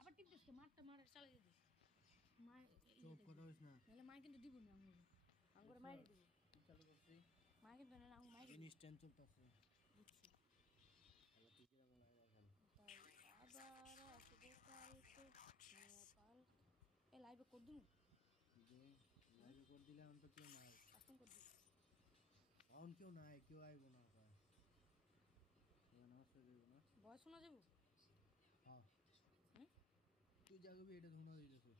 আবার টিপ দিস মারটা মারে চালিয়ে দিস মা চোখ কথা হইছ না নালে মা কিন্তু দিব না আঙ্গুরে মারি দিব কি চালু করছি মা কিন্তু না আঙ্গু মারি ইনস্ট্যান্ট চলতেছে বুঝছি তাহলে তুই কিরা মনে হয় এখন তাই আবার আসবে কালকে নেপাল এ লাইভে কর দিমু যে লাইভে করে দিলে এখন তো কেউ নাই কাস্টম কর দিস এখন কেউ নাই কেউ আইব না কা না আসতে দেব না ভয় শোনা যাবো হ্যাঁ হুম তুই যাবি এটা শোনা দিতেছে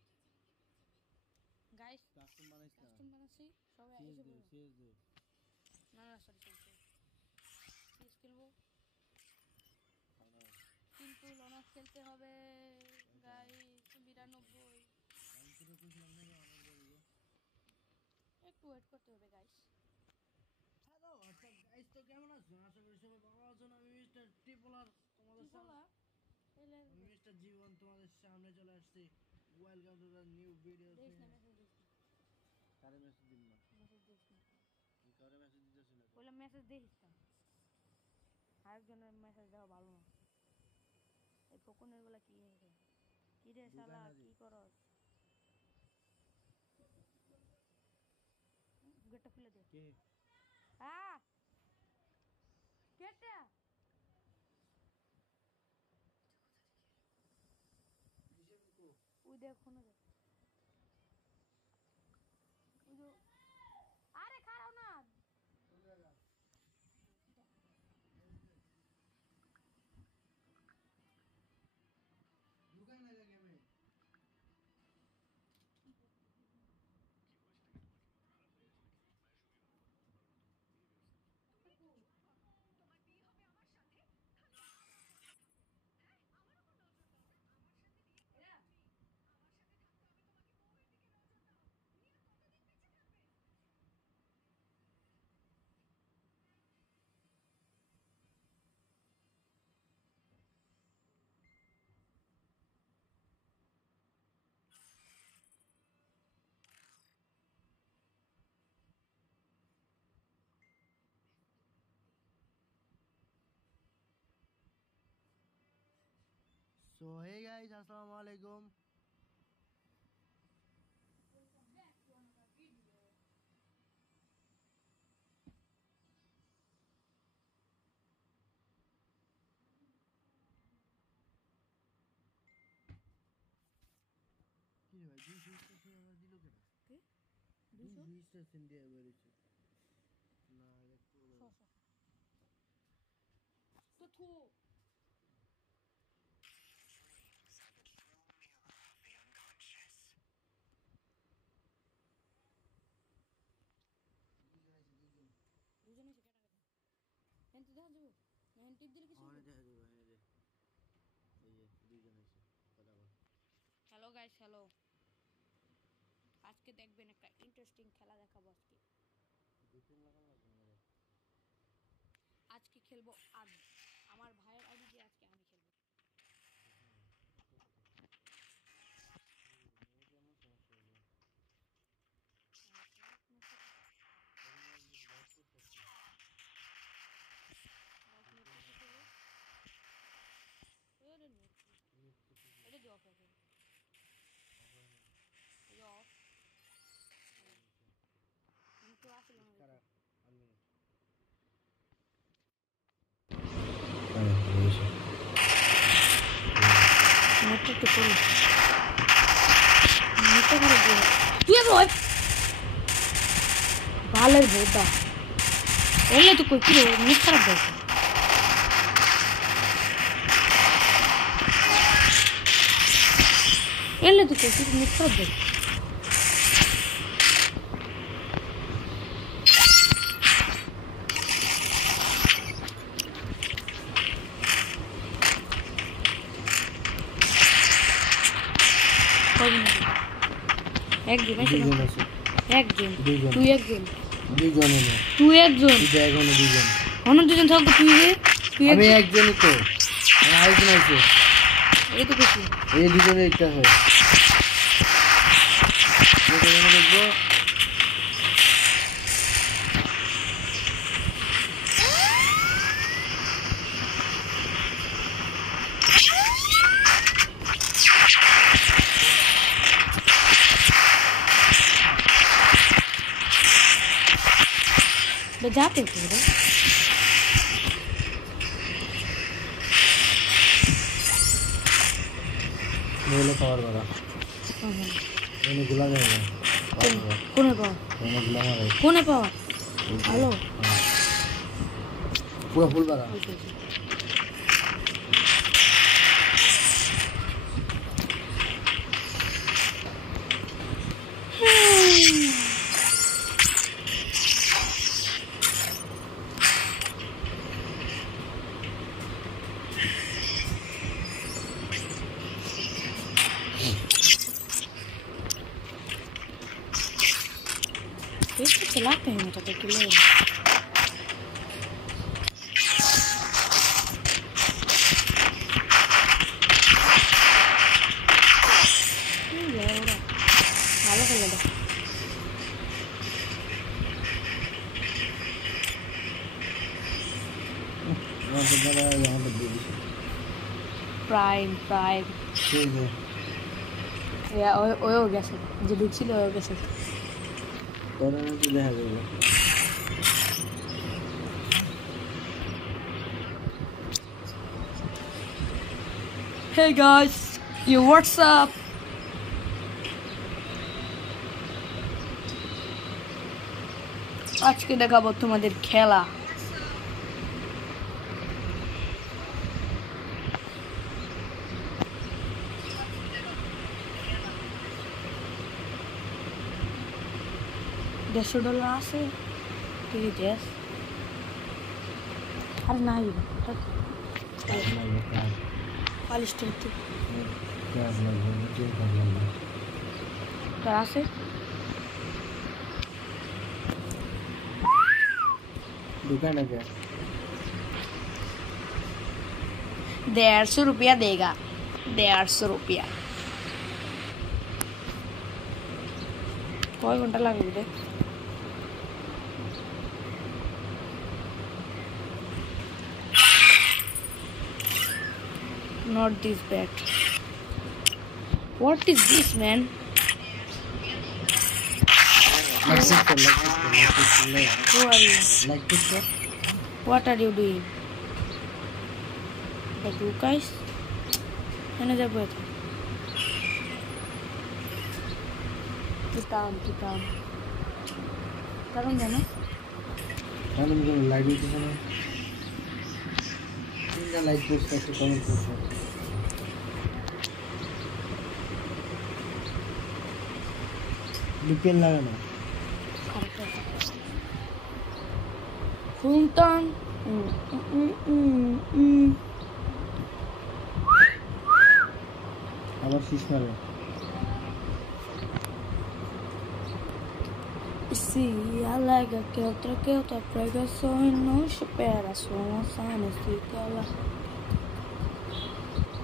গাইস কাস্টম বানাইছ না কাস্টম বানাচ্ছি সবাই এসে বলুন সিএস দে না না সরি সিএস খেলবো খানা কিন্তু লনাস খেলতে হবে গাইস 92 আমি তো কইছিলাম না আমার বলবো একটু ওয়েট করতে হবে গাইস হ্যালো হোয়াটসঅ্যাপ গাইস তো কেমন আছো আশা করি সবাই ভালো আছো আমি মিস্টার ট্রিপলার তোমাদের সামনে আমি মিস্টার জীবন তোমাদের সামনে চলে আসছি welcome to the new video দেখ না মেসেজ দিস কারে মেসেজ দিন না মেসেজ দিস না আমি কারে মেসেজ দিতেছি না বলে মেসেজ দিস না আরেকজনের মেসেজ দেওয়া ভালো না এই ফকুনের গুলা কি হয়েছে কি রে শালা কি করস গেটটা খুলে দে কে হ্যাঁ কেটে ওই দেখো না ওই যে আরে খারাও না লুকাই না জায়গা में So hey guys, assalamu alaikum. Welcome back to another video. কি রে ভাই 200 টাকা আবার দিল কেন কি 200 টাকা সেন্ড দিয়ে বেরিয়েছে না দেখো তো থু দুজন এসে কেটা কেটা হেন তো দেখা যাবো না হেন টিপ দিলে কিছু আরে দেখা যাবে হ্যাঁ রে এই যে দুইজন এসে কথা বল হ্যালো গাইস হ্যালো আজকে দেখবেন একটা ইন্টারেস্টিং খেলা দেখাবো দুটো লাগানো লাগবে না রে আজকে খেলবো আমি আমার ভাইয়ের আইডি দিয়ে আজকে আমি খেলবো কেমন সমস্যা হলো এটা দিয়ে অফ আছে এটা অফ কিন্তু আসলে না কারা আমি নেটটা তো করো নেটটা করে দিও তুই বল ভালোই বোদা এলে তো কই কি নেট খারাপ হয়েছে এলে তো কই কি নেট খারাপ হয়েছে একজন একজন তুই একজন দুইজন না তুই একজন দুইজন দুইজন অন্য দুজন থাকবো তুই আমি একজনই তো আরেকজন আছে এই তো কিছু এই দুজনে একটা হয় দেখবো जाते थे रे बोले पावर वाला मैंने गुला गया कौन है पावर मैंने गुला मारा कौन है पावर हेलो पूरा फुल मारा इसको चलाते हैं मतलब कि ले ভালো খেলে দে प्राइम प्राइम ठीक है या ओए हो गया सर जो ढुकছিল हो गया सर তোরা কি দেখা যাবে Hey guys, yo what's up? আজকে দেখাবো তোমাদের খেলা $100 আছে ঠিক আছে আর নাই পালিশটা একটু আছে दुकान है क्या 150 रुपया देगा 150 रुपया कई घंटा लगे रे not this bad what is this man who are you like this what are you doing but you guys another breath kitam karon jano আমি তো লাইভ দিতেছ না তিনটা লাইক করতে একটু কমেন্ট করতে ডিপেন লাগে না Huntan আবার ফিশ মারে Se alega que outra pregação e não espera só uma sana fica lá.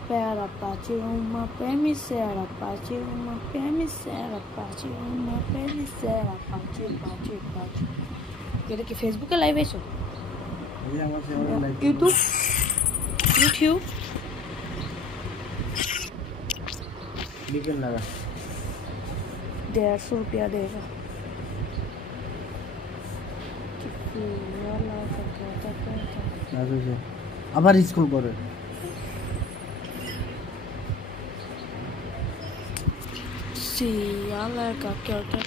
Pera, parte uma misera, parte uma misera, parte uma misera, parte. Quer que Facebook é live isso? এই আমার ফেভারিট লাইক YouTube ডিপেন লাগা 150 रुपया देगा আবার স্কুল করে Se alega que outra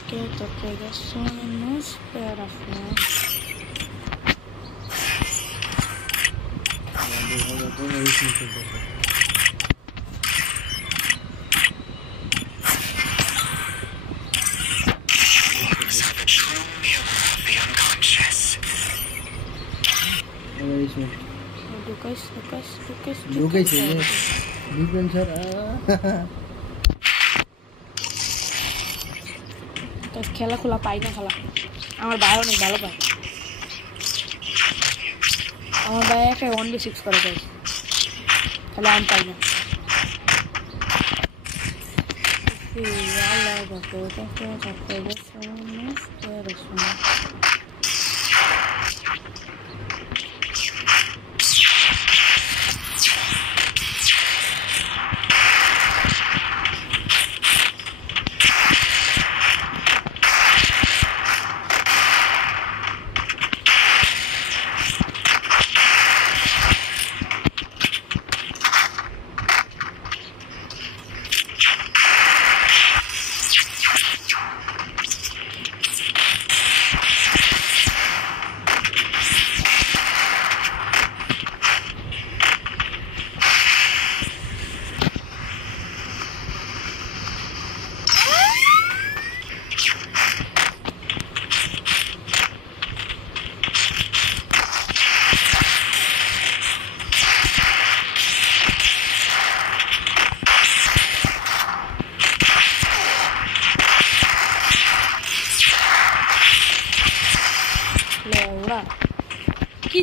pregação e não espera só. ঢুকেছে ডিপেন স্যার খেলা খোলা পাই না খেলা আমার ভাই অনেক ভালো পায় আমার ভাই একটা 1v6 করে দেয় তাহলে আমি পাই না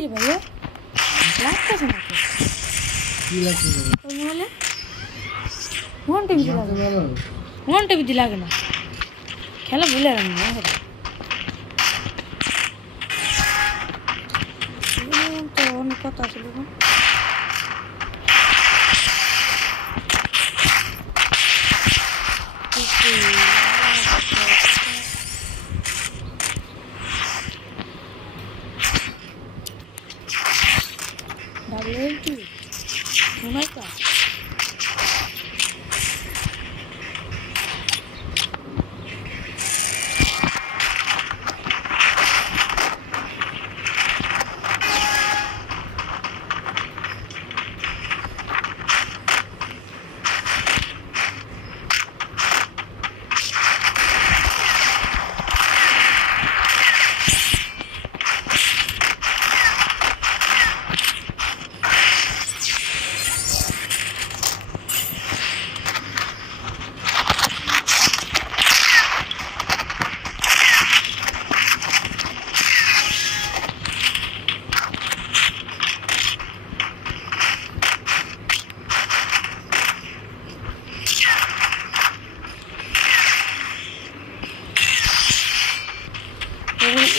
रे भैया লাগতেছে না তো কি লাগছে বলে ঘন্টা বিধি লাগে না ঘন্টা বিধি লাগে না খেলা ভুলে গেলাম না তো অনেক কথা ছিল WLT মনে হয়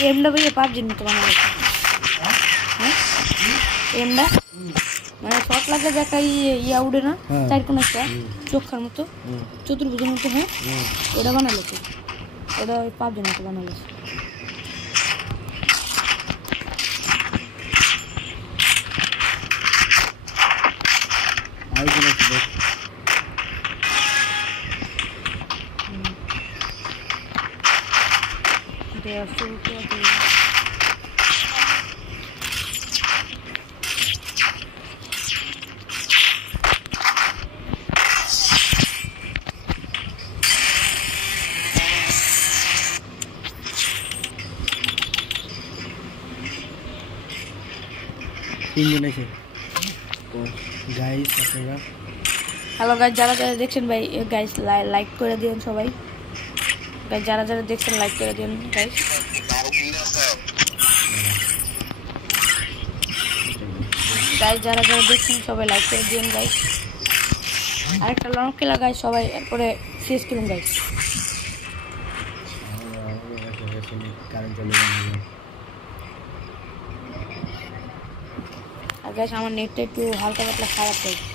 एमडा भैया पाप जिन तो बना लेते हैं एमडा মানে শট লাগা জায়গা ইয়া উড়ে না চার কোন একটা চোখার মতো চতুর্ভুজের মতো হ্যাঁ ওটা বানালে তো ওটা ওই পাপ জিন তো বানালে আই কোন আছে They are so good. তিনজন আছে তো গাইস আপনারা হ্যালো গাইস যারা যারা দেখছেন ভাই গাইস লাইক করে দিন সবাই গাইস যারা যারা দেখছেন লাইক করে দিন গাইস গাইস যারা যারা দেখছেন সবাই লাইক করে দিন গাইস আরেকটা লং খেলা গাইস সবাই এরপরে শেষ করুন গাইস কারেন্ট চলে যাবে আর গাইস আমার নেটটা একটু হালকা পাতলা খারাপ হয়েছে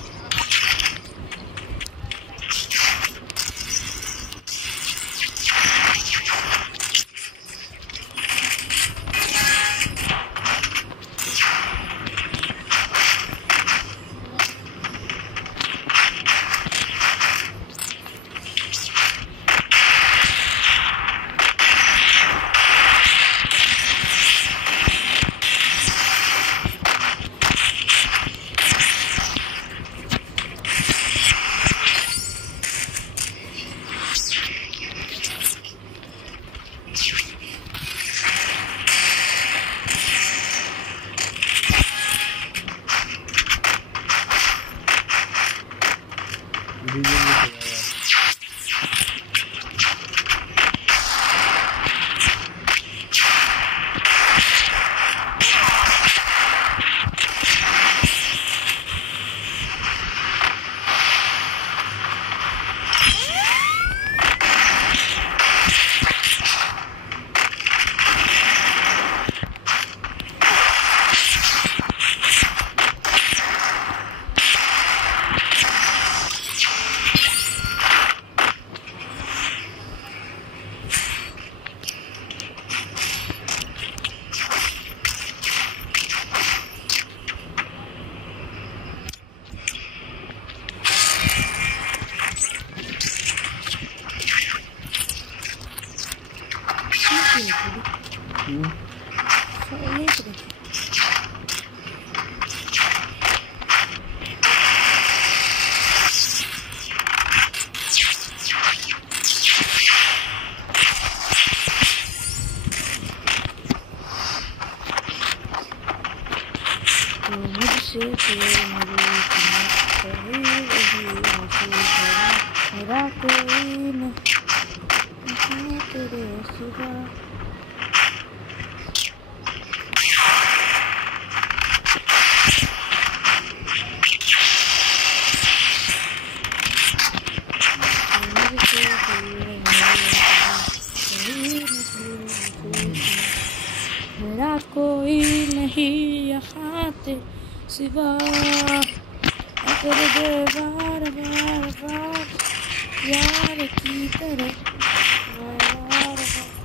मेरा कोई नहीं तेरे सिवा सिवा कर दे बार बार बार यार की तरह बार बार।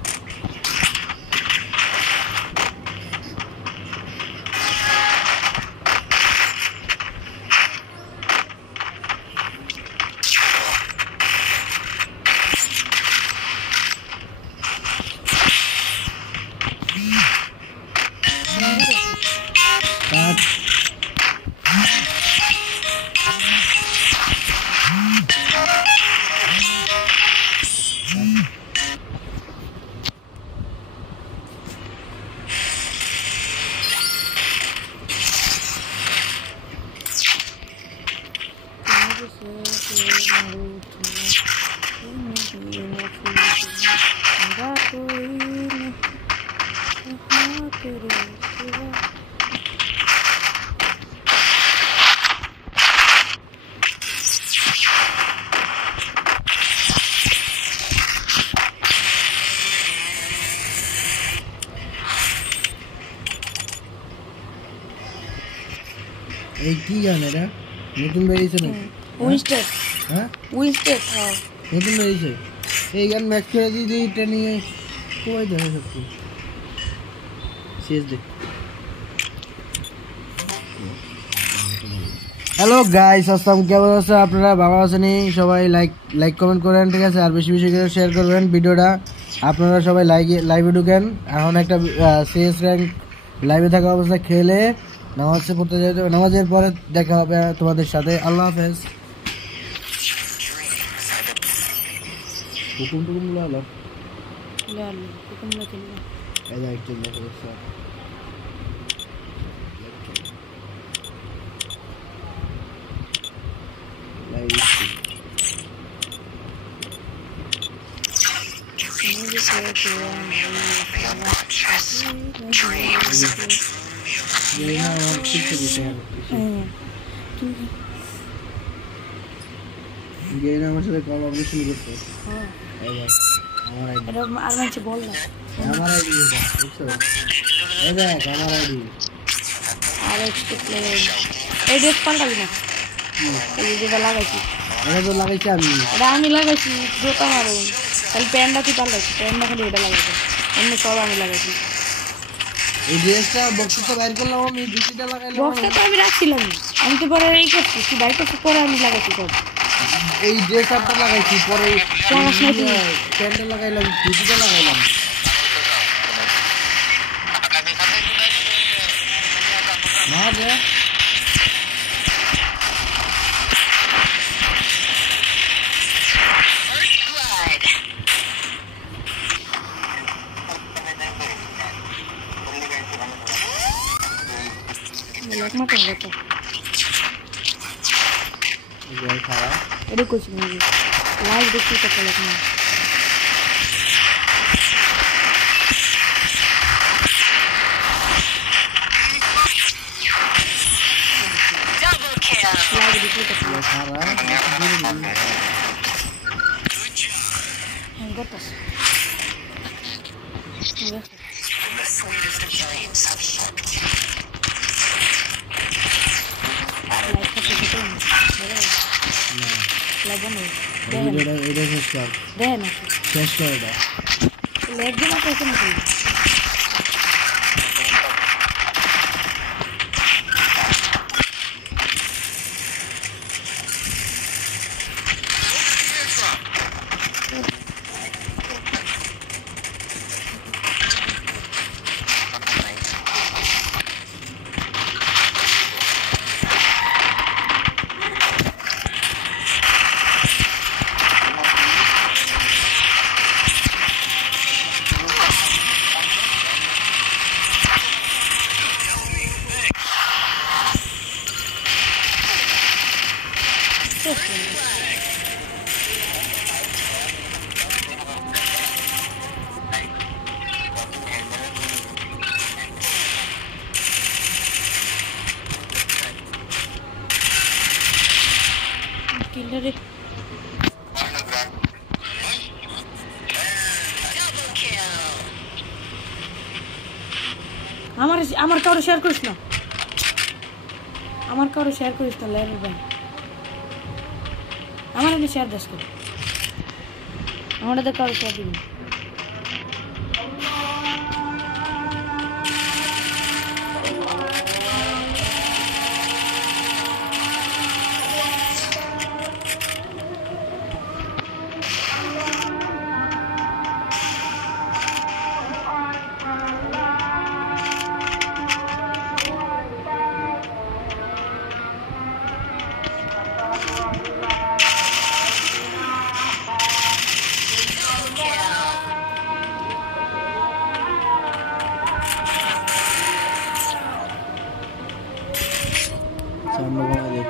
এই কি গান এটা নতুন বেরিয়েছে না উইনস্টেড হ্যাঁ উইনস্টেড নতুন বেরিয়েছে এই গান ম্যাচ করে দিদি এটা নিয়ে কোথায় যাবে সত্যি শেষ দে হ্যালো গাইস আসসালামু কেমন আছেন আপনারা ভালো আছেন সবাই লাইক কমেন্ট করেন ঠিক আছে আর বেশি বেশি করে শেয়ার করবেন ভিডিওটা আপনারা সবাই লাইভে ঢুকেন এখন একটা সিএস র্যাঙ্ক লাইভে থাকা অবস্থায় খেলে নামাজ পড়তে যেতে হবে নামাজের পরে দেখা হবে তোমাদের সাথে আল্লাহ হাফেজ হুকুম টুকুম লালো লালো হুকুম লালো এই যে একটু দেখো স্যার লাইভ গেনা আমার সাথে কোলাবোরেশন করতে হ্যাঁ আমার আইডি এটা আর মানছে বল না আমার আইডি এটা বুঝছো এই দেখ আমার আইডি আর একটু এই ড্রেস পাল্টাবি না এই যেটা লাগাইছি এটা তো লাগাইছি এটা আমি লাগাইছি জোতা মারো খালি প্যান্টটা তুই পাল্টাইছি প্যান্টটা খালি এটা লাগাইছি অন্য সব আমি লাগাইছি এই ড্রেসটা বক্সে তো বাইর করলাম আমি দুটিটা লাগাইলাম বক্সটা তো আমি রাখছিলাম আমি তো পরে এই করছি তুই বাইর করছিস পরে আমি লাগাইছি সব এই ড্রেসটা লাগাইছি পরে প্যান্টটা লাগাইলাম দুটিটা লাগাইলাম না রে লাগ মাথা গেছে জয় খারা এটা কইছি আমি লাইভ দেখতে তো লাগ না ডাবল কিল লাইভ দেখতে তো জয় খারা হ্যাঁ গটাস এটা শেষ কর দেন শেষ কর এটা লেগ দিন কত নাকি কিলারে আমার কাউরে শেয়ার করিস না আমার কারো শেয়ার করিস না লাইভ ভাই আমার আমি শেয়ার দাস করি আমাদের কারো শেয়ার দিবি সাউন্ড কমাই দে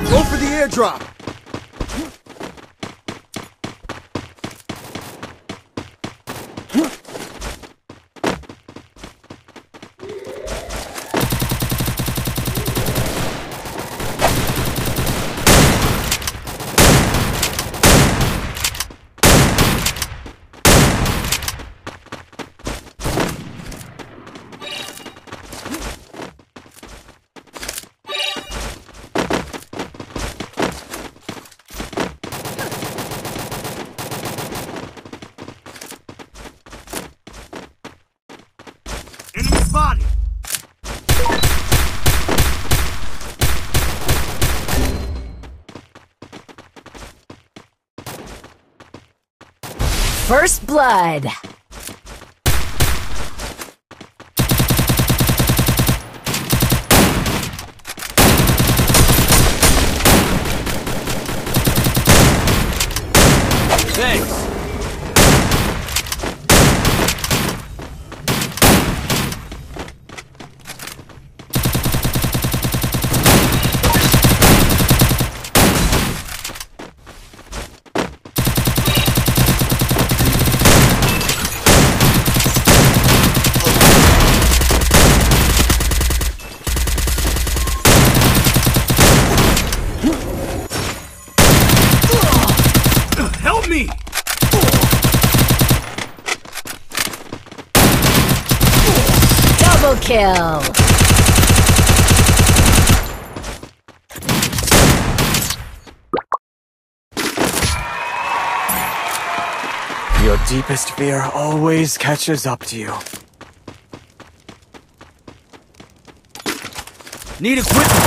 Go for the airdrop. Enemy spotted. First blood. Thanks. Help me! Double kill. Your deepest fear always catches up to you. Need equipment!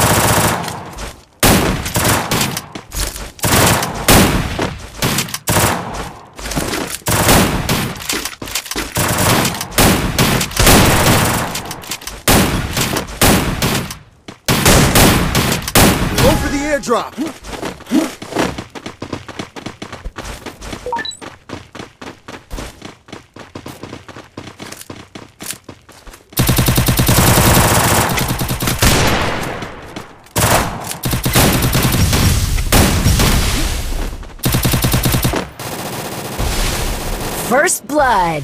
Go for the airdrop! First blood.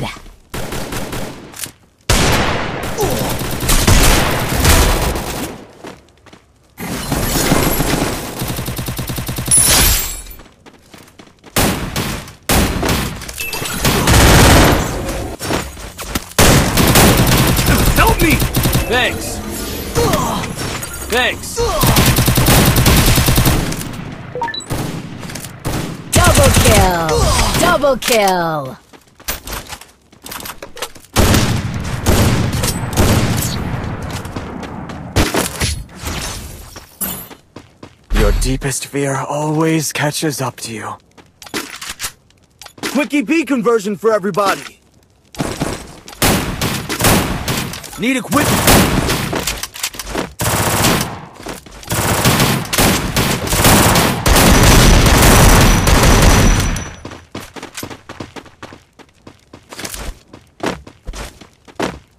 Help me! Thanks. Thanks. Double kill. Double kill. Your deepest fear always catches up to you. Quick EP conversion for everybody. Need equipment.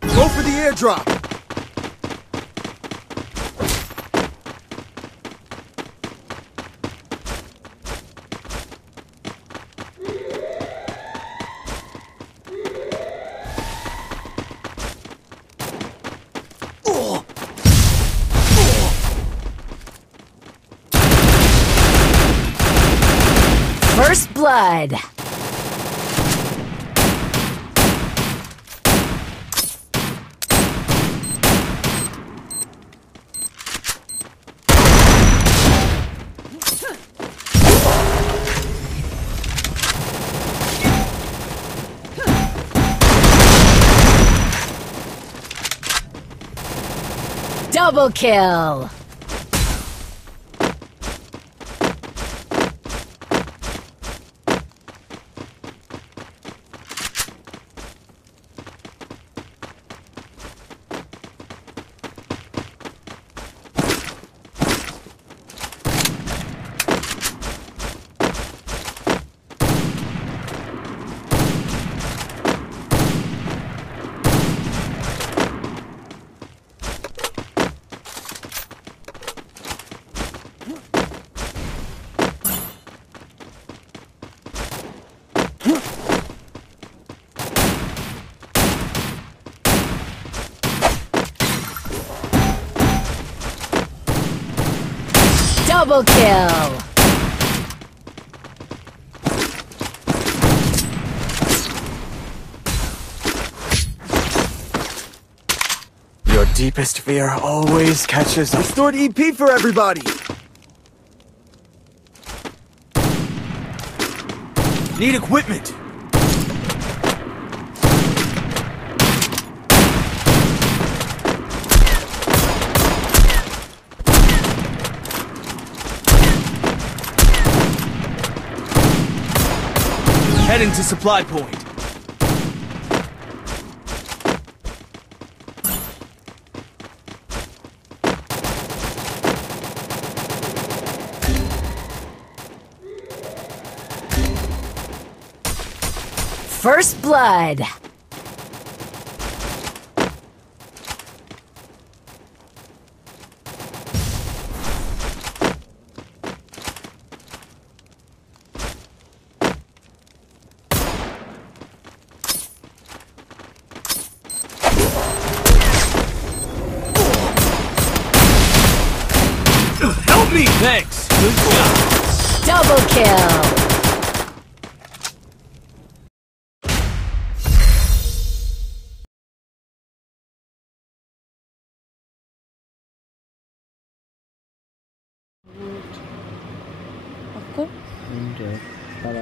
Go for the airdrop. blood. Double kill. Double kill. Your deepest fear always catches up. Restored EP for everybody! Need equipment! Heading to supply point. First blood. Help me! Thanks. Good job. Double kill. Aku? Para